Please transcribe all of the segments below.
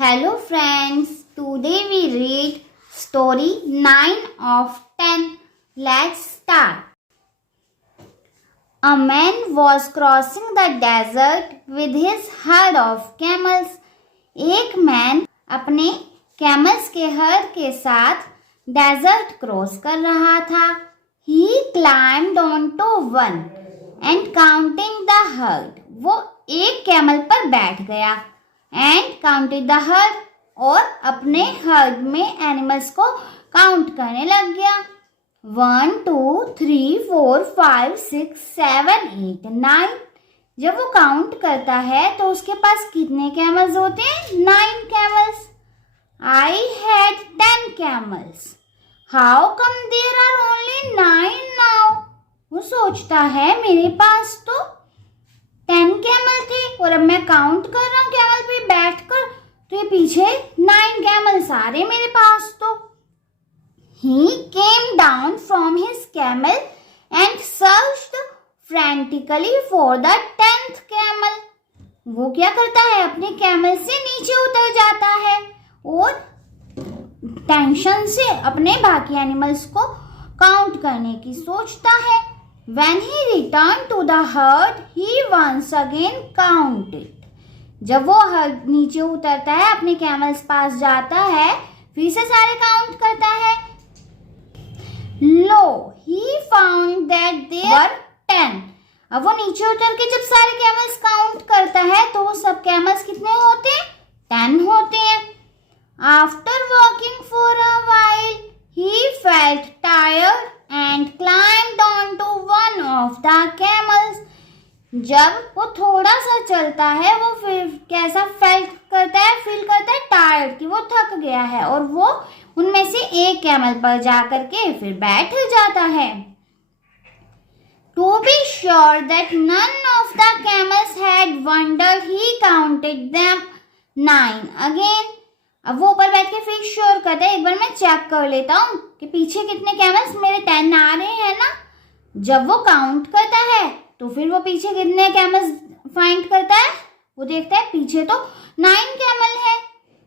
Hello friends, today we read story 9 of 10. Let's start. A man was crossing the desert with his herd of camels. एक man अपने camels के heard के साथ desert cross कर रहा था. He climbed onto one and counting the herd. वो एक कैमल पर बैठ गया एंड काउंटेड द हर्ड और अपने हर्ड में एनिमल्स को काउंट करने लग गया. 1 2 3 4 5 6 7 8 9. जब वो काउंट करता है तो उसके पास कितने कैमल्स होते हैं? 9 camels. I had 10 camels. How come there are only 9 now? वो सोचता है मेरे पास तो 10 कैमल थे और अब मैं काउंट कर रहा हूँ कैमल पे बैठकर तो ये पीछे 9 कैमल्स आ रहे मेरे पास. तो He came down from his camel and searched frantically for the 10th camel. वो क्या करता है? अपने कैमल से नीचे उतर जाता है और टेंशन से अपने बाकी एनिमल्स को काउंट करने की सोचता है. When he returned to the herd, he once again counted. जब वो हर्ड नीचे उतरता है अपने कैमल्स पास जाता है फिर से सारे काउंट करता है. Lo, he found that there were 10. अब वो नीचे उतर के जब सारे कैमल्स काउंट करता है तो वो सब कैमल्स कितने होते हैं? 10 होते हैं. After walking for a while, he felt tired and climbed onto one of the camels. जब वो थोड़ा सा चलता है वो फिर कैसा फील करता है टायर्ड कि वो थक गया है और वो उनमें से एक कैमल पर जाकर के फिर बैठ जाता है. To be sure that none of the camels had wandered, he counted them 9 again. अब वो ऊपर बैठ के फिर श्योर करता है एक बार मैं चेक कर लेता हूँ कि पीछे कितने कैमल्स मेरे 10 आ रहे हैं ना. जब वो काउंट करता है तो फिर वो पीछे कितने कैमल्स फाइंड करता है. वो देखता है पीछे तो 9 कैमल है.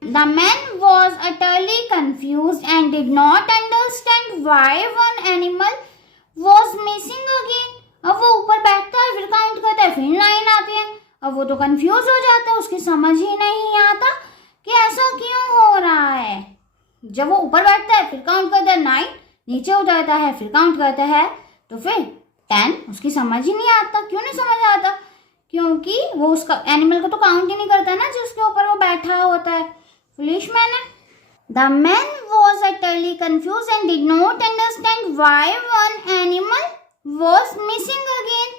The man was utterly confused and did not understand why one animal was missing again. अब वो ऊपर बैठता है फिर काउंट करता है फिर 9 आते हैं. अब वो तो कंफ्यूज हो जाता है, उसकी समझ ही नहीं आता कि ऐसा क्यों हो रहा है. जब वो ऊपर बैठता है फिर काउंट करता है 9, नीचे उतरता है फिर काउंट करता है तो फिर 10. उसकी समझ ही नहीं आता. क्यों नहीं समझ आता? क्योंकि वो उसका एनिमल को तो काउंट ही नहीं करता ना जिसके ऊपर वो बैठा होता है. फुलिश मैन है. The man was utterly confused and did not understand why one animal was missing again.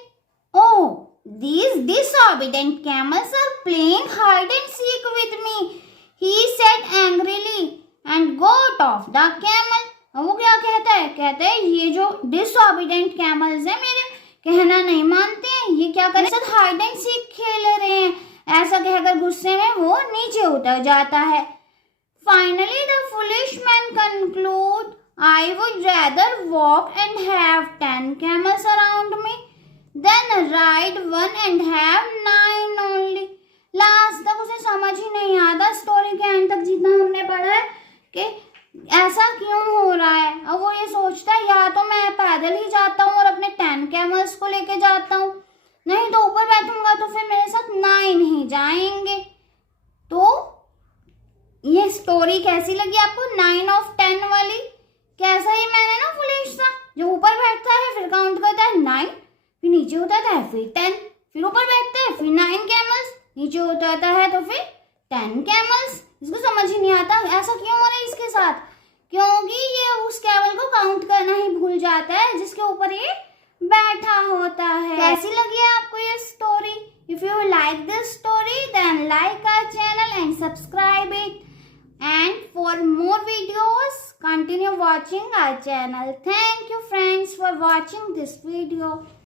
Oh, these disobedient camels are playing hide and seek with me, he said angrily and got off the camel. अब वो क्या कहता है ये जो disobedient camels है मेरे कहना नहीं मानते हैं, ये क्या कर रहे हैं? हाइड एंड सीक खेल रहे हैं. ऐसा कहकर गुस्से में वो नीचे उतर जाता है. Finally the foolish man conclude, I would rather walk and have 10 camels around me than ride one and have 9 only. Last तक उसे समझ ही नहीं आता स्टोरी के एंड तक जितना हमने पढ़ा है कि ऐसा क्यों हो रहा है. अब वो ये सोचता है या तो मैं पैदल ही जाता हूँ और अपने 10 कैमल्स को लेके जाता हूँ, नहीं तो ऊपर बैठूंगा तो फिर मेरे साथ 9 ही जाएंगे. तो ये स्टोरी कैसी लगी आपको? 9 of 10 वाली. कैसा ये मैंने ना फुलिश सा जो ऊपर बैठता है फिर काउंट करता है 9, फिर नीचे उतरता है फिर 10, फिर ऊपर बैठता है फिर 9 कैमल्स, नीचे उतरता है तो फिर 10 कैमल्स. इसको समझ ही नहीं आता ऐसा क्यों हो रहा है इसके साथ. क्योंकि ये उस कैमल को काउंट करना ही भूल जाता है जिसके ऊपर ये बैठा होता है. कैसी लगी है आपको ये story? If you like this story then like our channel and subscribe it. And for more videos, continue watching our channel. Thank you friends for watching this video.